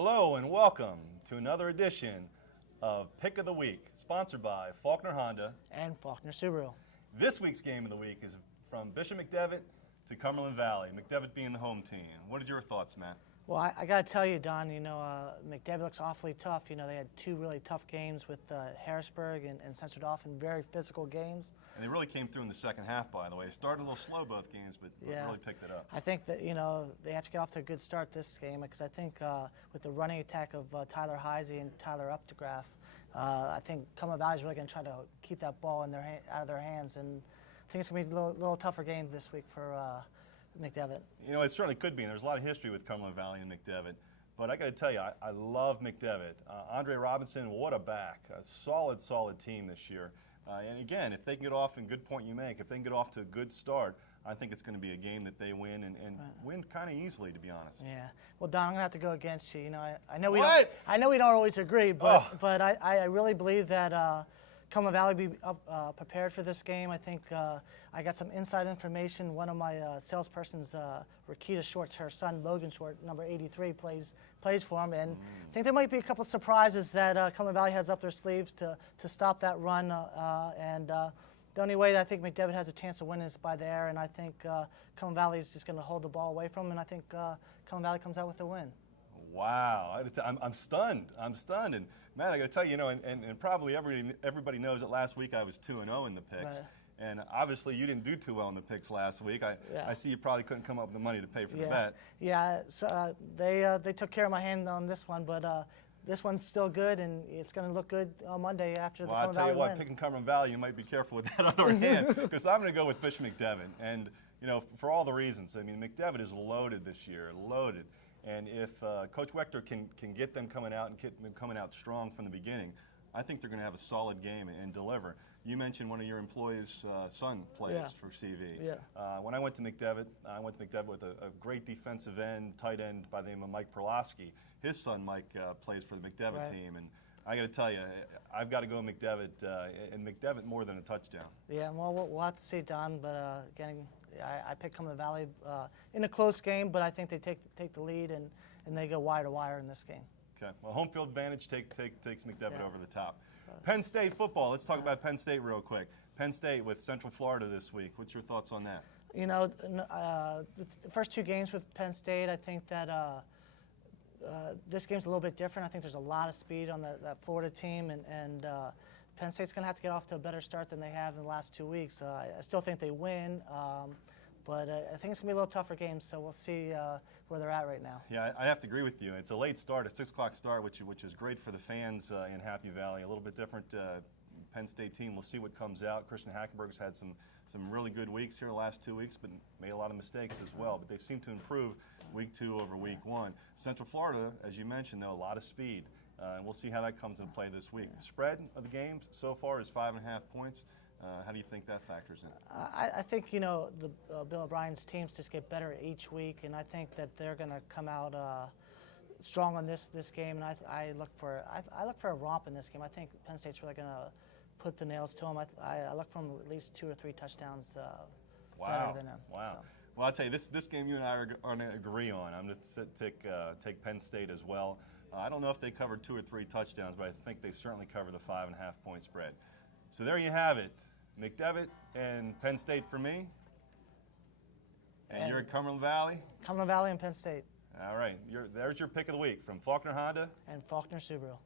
Hello and welcome to another edition of Pick of the Week, sponsored by Faulkner Honda and Faulkner Subaru. This week's game of the week is from Bishop McDevitt to Cumberland Valley, McDevitt being the home team. What are your thoughts, Matt? Well, I got to tell you, Don, McDevitt looks awfully tough. They had two really tough games with Harrisburg and Central Dauphin, very physical games. And they really came through in the second half, by the way. It started a little slow both games, but yeah. really picked it up. I think that, they have to get off to a good start this game because I think with the running attack of Tyler Heisey and Tyler Updegraff, I think Cumberland Valley is really going to try to keep that ball in out of their hands. And I think it's going to be a little tougher game this week for McDevitt. It certainly could be, and there's a lot of history with Cumberland Valley and McDevitt. But I got to tell you, I love McDevitt. Andre Robinson, what a back. A solid team this year. And again, if they can get off, and good point you make, if they can get off to a good start, I think it's going to be a game that they win and win kind of easily, to be honest. Yeah. Well, Don, I'm going to have to go against you. I know we don't always agree, but I really believe that Cumberland Valley will be prepared for this game. I think I got some inside information. One of my salespersons, Rakita Short's her son, Logan Short, number 83, plays for him. And I think there might be a couple surprises that Cumberland Valley has up their sleeves to stop that run. The only way that I think McDevitt has a chance to win is by the air, and I think Cumberland Valley is just going to hold the ball away from him, and I think Cumberland Valley comes out with the win. Wow, I'm stunned. I'm stunned. And Matt, I got to tell you, and probably everybody knows that last week I was 2-0 in the picks. Right. And obviously you didn't do too well in the picks last week. I see you probably couldn't come up with the money to pay for the bet. Yeah, so they took care of my hand on this one, but this one's still good, and it's going to look good on Monday after the Cumberland Valley win. Well, I'll tell you what, picking Cumberland Valley, you might be careful with that other hand, because I'm going to go with Bishop McDevitt. And, for all the reasons. I mean, McDevitt is loaded this year, loaded. And if Coach Wechter can get them coming out and get them coming out strong from the beginning, I think they're going to have a solid game and deliver. You mentioned one of your employees' son plays for CV. Yeah. When I went to McDevitt, with a great defensive end, tight end by the name of Mike Perlosky. His son, Mike, plays for the McDevitt team. And I got to tell you, I've got to go McDevitt, and McDevitt more than a touchdown. Yeah, well, we'll have to see, Don. But again, I picked Cumberland Valley in a close game, but I think they take the lead and they go wire to wire in this game. Okay. Well, home field advantage takes McDevitt over the top. Penn State football. Let's talk about Penn State real quick. Penn State with Central Florida this week. What's your thoughts on that? The first two games with Penn State, I think that this game's a little bit different. I think there's a lot of speed on that Florida team, and Penn State's going to have to get off to a better start than they have in the last 2 weeks. I still think they win, but I think it's going to be a little tougher game, so we'll see where they're at right now. Yeah, I have to agree with you. It's a late start, a 6 o'clock start, which is great for the fans in Happy Valley. A little bit different Penn State team. We'll see what comes out. Christian Hackenberg's had some really good weeks here the last 2 weeks, but made a lot of mistakes as well. But they seem to improve week 2 over week 1. Central Florida, as you mentioned, though, a lot of speed. And we'll see how that comes into play this week. The spread of the game so far is 5.5 points. How do you think that factors in? I think, the Bill O'Brien's teams just get better each week, and I think that they're going to come out strong on this game. And I look for a romp in this game. I think Penn State's really going to put the nails to them. I look for them at least 2 or 3 touchdowns better than them. Wow. So. Well, I'll tell you, this game you and I are going to agree on. I'm going to take Penn State as well. I don't know if they covered 2 or 3 touchdowns, but I think they certainly cover the 5.5 point spread. So there you have it. McDevitt and Penn State for me. And you're at Cumberland Valley? Cumberland Valley and Penn State. All right. There's your pick of the week from Faulkner Honda and Faulkner Subaru.